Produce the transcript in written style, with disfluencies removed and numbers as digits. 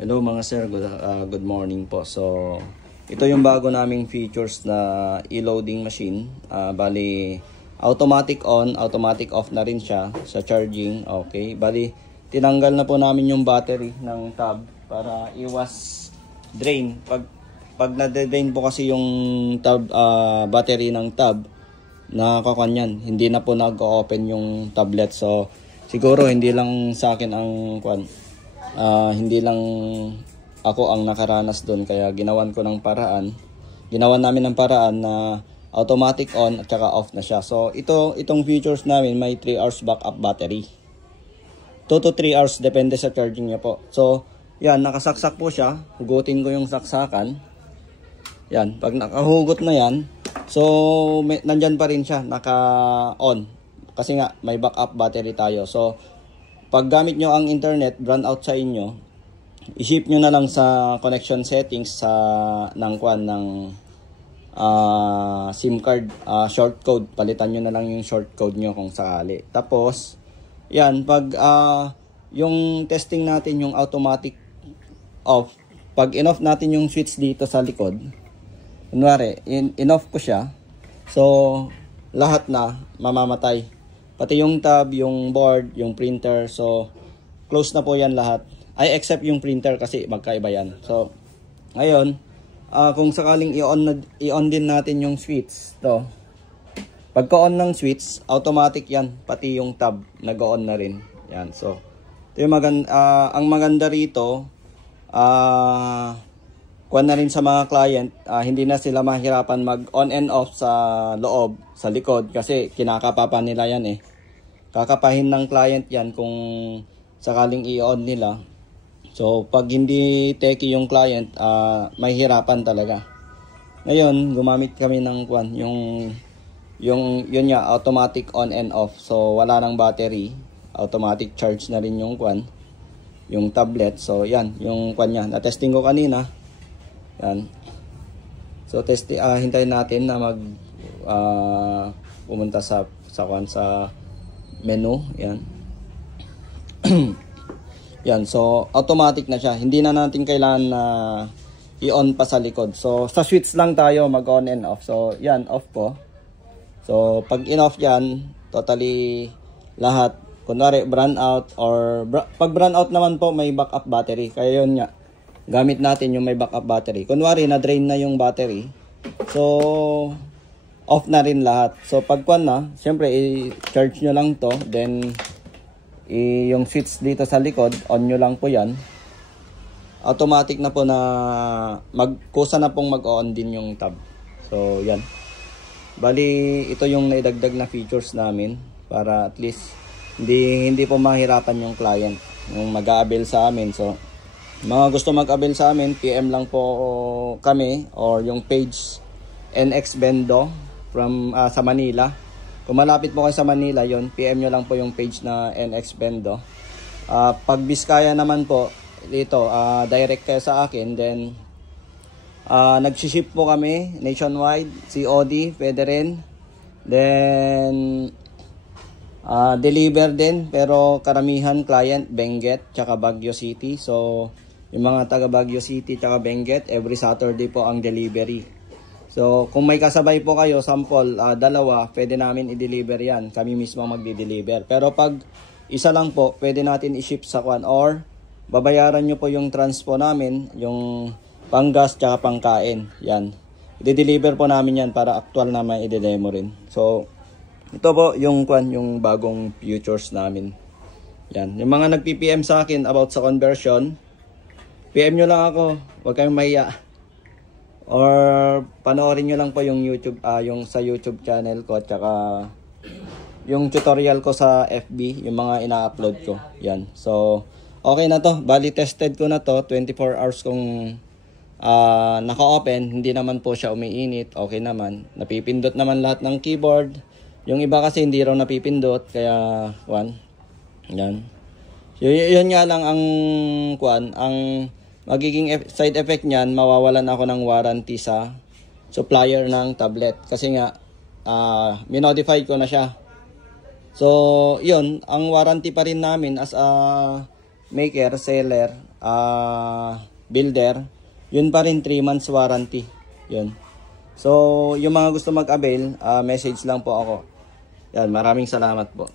Hello mga sir, good morning po. So, ito yung bago naming features na e-loading machine. Bali, automatic on, automatic off na rin siya sa charging. Okay, bali, tinanggal na po namin yung battery ng tab para iwas drain. Pag na-drain po kasi yung tab, battery ng tab, nakakanyan, hindi na po nag-open yung tablet. So, siguro hindi lang sa akin ang hindi lang ako ang nakaranas doon, kaya ginawan namin ng paraan na automatic on at saka off na siya. So itong features namin, may 3 hours backup battery, 2 to 3 hours depende sa charging niya po. So yan, nakasaksak po siya. Hugutin ko yung saksakan. Yan, pag nakahugot na yan, so nandyan pa rin siya, naka on, kasi nga may backup battery tayo. So pag gamit nyo ang internet, run out sa inyo, i-ship nyo na lang sa connection settings ng SIM card, short code. Palitan nyo na lang yung short code nyo kung sakali. Tapos, yan, pag yung testing natin, yung automatic off, pag in-off natin yung switch dito sa likod, kunwari, in-off ko siya, so lahat na mamamatay. Pati yung tab, yung board, yung printer. So, close na po yan lahat. Except yung printer kasi magkaiba yan. So, ngayon, kung sakaling i-on din natin yung switch, to. Pagka-on ng switch, automatic yan. Pati yung tab, nag-on na rin. Yan. So, ito yung ang maganda rito, kuwan na rin sa mga client, hindi na sila mahirapan mag-on and off sa loob, sa likod, kasi kinakapapa nila yan eh. Kakapahin ng client yan kung sakaling i-on nila. So, pag hindi techy yung client, mahirapan talaga. Ngayon, gumamit kami ng kuwan, yun nga, automatic on and off. So, wala nang battery, automatic charge na rin yung kuwan, yung tablet. So, yan, yung kuwan niya. Na-testing ko kanina. Yan. So, hintayin natin na pumunta sa menu. Yan. Yan. So, automatic na siya. Hindi na natin kailangan na i-on pa sa likod. So, sa switch lang tayo mag-on and off. So, yan, off ko. So, pag in-off yan, totally lahat. Kunwari, brand out, or pag brand out naman po, may backup battery. Kaya yun nga, gamit natin yung may backup battery. Kunwari, na-drain na yung battery. So, off na rin lahat. So, pagkuan na, syempre, i-charge nyo lang to. Then, yung switch dito sa likod, on nyo lang po yan. Automatic na po na kusa na pong mag-on din yung tab. So, yan. Bali, ito yung naidagdag na features namin para at least hindi po mahirapan yung client yung mag-a-avail sa amin. So, mga gusto mag-avail sa amin, PM lang po kami or yung page NX Bendo from sa Manila. Kung malapit po kayo sa Manila, yon, PM nyo lang po yung page na NX Bendo. Pag Biskaya naman po, dito, direct kayo sa akin. Then, nagsiship po kami nationwide, COD, pwede rin. Then, deliver din, pero karamihan client, Benguet, tsaka Baguio City. So, yung mga taga Baguio City tsaka Benguet, every Saturday po ang delivery. So, kung may kasabay po kayo, sample, dalawa, pwede namin i-deliver yan. Kami mismo magdi-deliver. Pero pag isa lang po, pwede natin i-ship sa kwan or babayaran nyo po yung transpo namin, yung panggas tsaka pangkain. Yan. I-deliver po namin yan para actual na may i-demo rin. So, ito po yung kwan, yung bagong features namin. Yan. Yung mga nag-PPM sa akin about sa conversion, PM nyo lang ako. Huwag kayong mahiya. Or panoorin nyo lang po yung YouTube, yung sa YouTube channel ko, at saka yung tutorial ko sa FB, yung mga ina-upload ko. Yan. So, okay na to. Bali, tested ko na to. 24 hours kung naka-open. Hindi naman po siya umiinit. Okay naman. Napipindot naman lahat ng keyboard. Yung iba kasi hindi raw napipindot. Kaya, yan. Yun nga lang ang magiging side effect niyan, mawawalan ako ng warranty sa supplier ng tablet. Kasi nga, minodify ko na siya. So, yun, ang warranty pa rin namin as a maker, seller, builder, yun pa rin 3 months warranty. Yun. So, yung mga gusto mag-avail, message lang po ako. Yan, maraming salamat po.